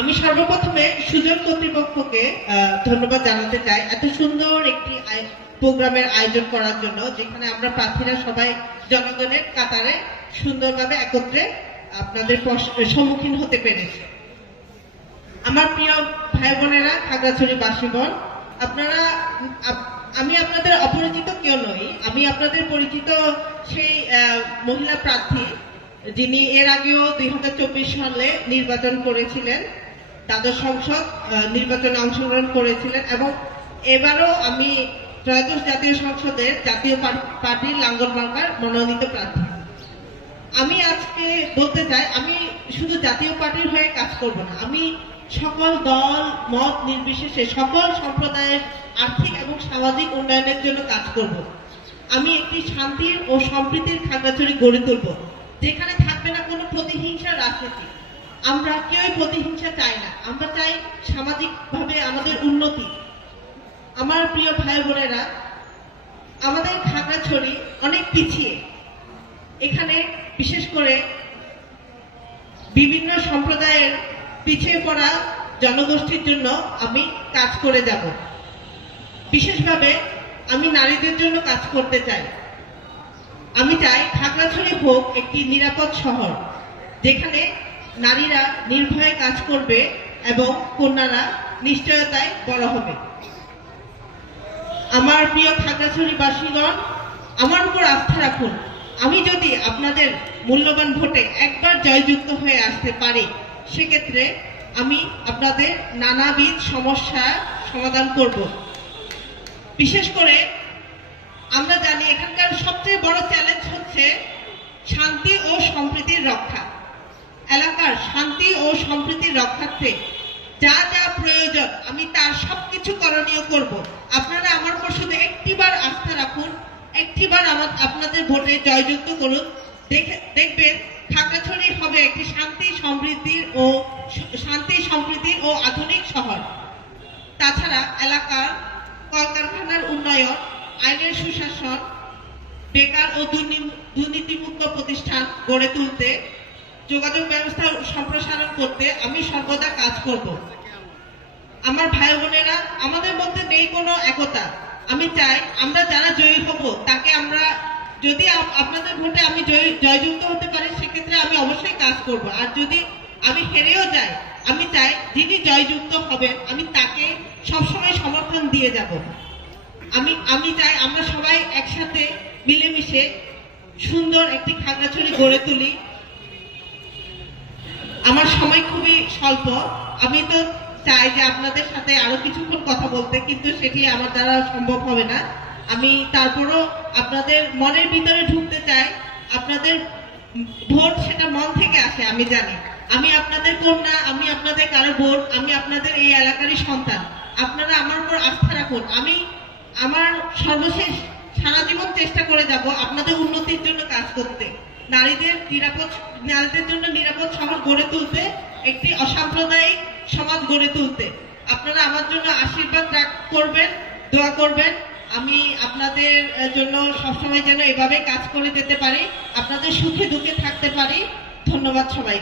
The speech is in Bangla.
আমি সর্বপ্রথমে সুজন কর্তৃপক্ষকে ধন্যবাদ জানাতে চাই এত সুন্দর একটি প্রোগ্রামের আয়োজন করার জন্য, যেখানে আমরা প্রার্থীরা সবাই জনগণের কাতারে সুন্দরভাবে একত্রে আপনাদের সম্মুখীন হতে পেরেছে। আমার প্রিয় ভাই বোনেরা, খাগড়াছড়ি বাসীগণ, আপনারা, আমি আপনাদের অপরিচিত কেউ নই। আমি আপনাদের পরিচিত সেই মহিলা প্রার্থী যিনি এর আগেও 2024 সালে নির্বাচন করেছিলেন, দ্বাদশ সংসদ নির্বাচনে অংশগ্রহণ করেছিলেন, এবং এবারও আমি ত্রয়োদশ জাতীয় সংসদের জাতীয় পার্টির লাঙ্গল মার্কার মনোনীত প্রার্থী। আমি আজকে বলতে চাই, আমি শুধু জাতীয় পার্টির হয়ে কাজ করব না, আমি সকল দল মত নির্বিশেষে সকল সম্প্রদায়ের আর্থিক এবং সামাজিক উন্নয়নের জন্য কাজ করব। আমি একটি শান্তির ও সম্প্রীতির খাগড়াছড়ি গড়ে তুলব, যেখানে থাকবে না কোনো প্রতিহিংসার রাজনীতি। আমরা কেউই প্রতিহিংসা চাই না, আমরা চাই সামাজিকভাবে আমাদের উন্নতি। আমার প্রিয় ভাই বোনেরা, আমাদের খাগড়াছড়ি অনেক পিছিয়ে। এখানে বিশেষ করে বিভিন্ন সম্প্রদায়ের পিছিয়ে পড়া জনগোষ্ঠীর জন্য আমি কাজ করে যাব। বিশেষভাবে আমি নারীদের জন্য কাজ করতে চাই। আমি চাই খাগড়াছড়ি হোক একটি নিরাপদ শহর, যেখানে নারীরা নির্ভয়ে কাজ করবে এবং কন্যারা নিশ্চয়তায় বড় হবে। আমার প্রিয় খাগড়াছড়িবাসীগণ, আমার উপর আস্থা রাখুন। আমি যদি আপনাদের মূল্যবান ভোটে একবার জয়যুক্ত হয়ে আসতে পারি, সেক্ষেত্রে আমি আপনাদের নানাবিধ সমস্যার সমাধান করব। বিশেষ করে আমরা জানি এখানকার সবচেয়ে বড় চ্যালেঞ্জ হচ্ছে শান্তি ও সম্প্রীতির রক্ষা। এলাকার শান্তি ও সম্প্রীতির রক্ষার্থে যা যা প্রয়োজন আমি তার সবকিছু করণীয় করব। আপনারা আমার উপর শুধু একটিবার আস্থা রাখুন, একটিবার আপনাদের ভোটে জয়যুক্ত করুন। দেখবেন খাগড়াছড়ি হবে একটি শান্তি সম্প্রীতির ও আধুনিক শহর। তাছাড়া এলাকার কলকারখানার উন্নয়ন, আইনের সুশাসন, বেকার ও দুর্নীতিমুক্ত প্রতিষ্ঠান গড়ে তুলতে, যোগাযোগ ব্যবস্থা সম্প্রসারণ করতে আমি সর্বদা কাজ করব। আমার ভাই বোনেরা, আমাদের মধ্যে নেই কোনো একতা। আমি চাই আমরা যারা জয়ী হব তাকে আমরা, যদি আপনাদের ভোটে আমি জয়যুক্ত হতে পারি, সেক্ষেত্রে আমি অবশ্যই কাজ করব। আর যদি আমি হেরেও যাই, আমি চাই যিনি জয়যুক্ত হবেন আমি তাকে সবসময় সমর্থন দিয়ে যাব। আমি চাই আমরা সবাই একসাথে মিলেমিশে সুন্দর একটি খাগড়াছড়ি গড়ে তুলি। আমার সময় খুবই স্বল্প, আমি তো চাই যে আপনাদের সাথে আরো কিছুক্ষণ কথা বলতে, কিন্তু সেটি আমার দ্বারা সম্ভব হবে না। আমি তারপরও আপনাদের মনের ভিতরে ঢুকতে চাই। আপনাদের ভোট সেটা মন থেকে আসে, আমি জানি। আমি আপনাদের কন্যা, আমি আপনাদের কারো ভোট, আমি আপনাদের এই এলাকারই সন্তান। আপনারা আমার উপর আস্থা রাখুন। আমি আমার সর্বশেষ সারা জীবন চেষ্টা করে যাব আপনাদের উন্নতির জন্য কাজ করতে, নারীদের জন্য নিরাপদ শহর গড়ে তুলতে, একটি অসাম্প্রদায়িক সমাজ গড়ে তুলতে। আপনারা আমার জন্য আশীর্বাদ করবেন, দোয়া করবেন। আমি আপনাদের জন্য সবসময় যেন এভাবে কাজ করে যেতে পারি, আপনাদের সুখে দুঃখে থাকতে পারি। ধন্যবাদ সবাই।